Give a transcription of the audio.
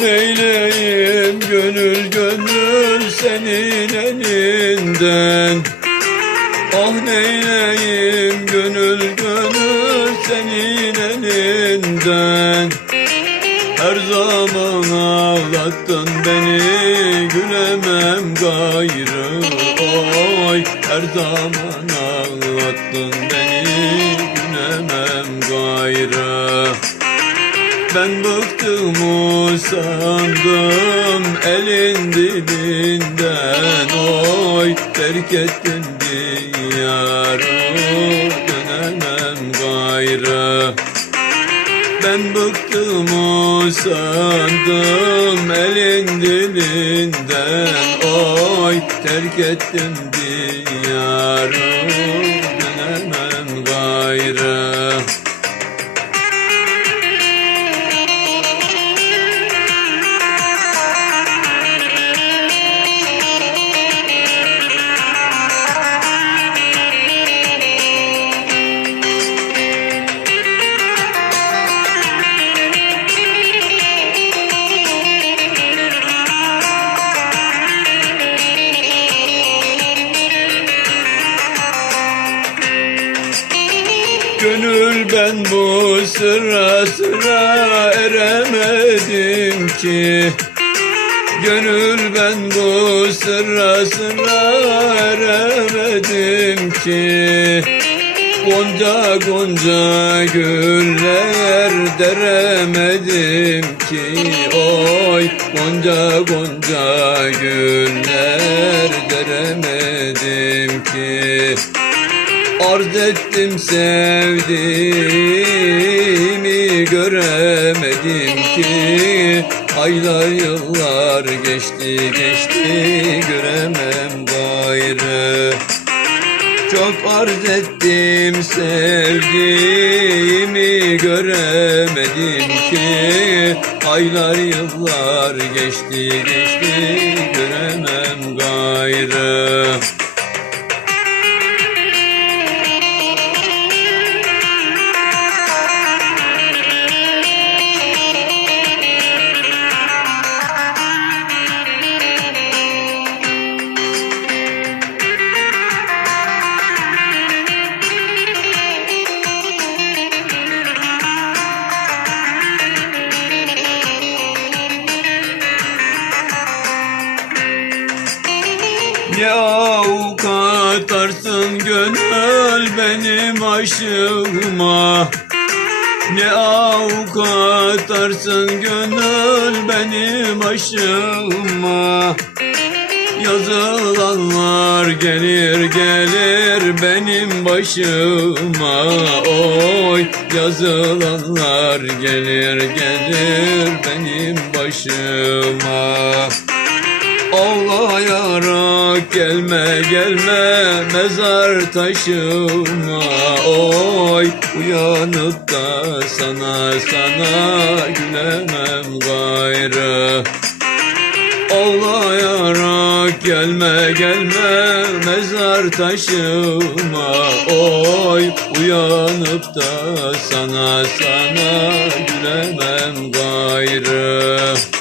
neyleyim gönül gönül senin elinden. Ah neyleyim gönül gönül senin elinden. Her zaman ağlattın beni gülemem gayrı Oy. Her zaman ağlattın beni gülemem gayrı ben bıktım usandım. Elin dilinden Oy terk ettin diyarı. Dönemem gayrı. Ben bıktım usandım. Elin dilinden Oy terk ettin diyarı Gönül ben bu sıra sıra eremedim ki. Gönül ben bu sıra sıra eremedim ki. Gonca gonca güller deremedim ki. Oy gonca gonca güller deremedim ki Arz ettim sevdiğimi göremedim ki. Aylar yıllar geçti geçti göremem gayrı. Çok arz ettim sevdiğimi göremedim ki. Aylar yıllar geçti geçti göremem gayrı Ne avukat arsın gönül benim aşığıma. Ne avukat arsın gönül benim aşığıma. Yazılanlar gelir gelir benim başıma. Oy yazılanlar gelir gelir benim başıma Ağlayarak gelme gelme mezar taşıma. Oy uyanıp da sana sana gülemem gayrı. Ağlayarak gelme gelme mezar taşıma. Oy uyanıp da sana sana gülemem gayrı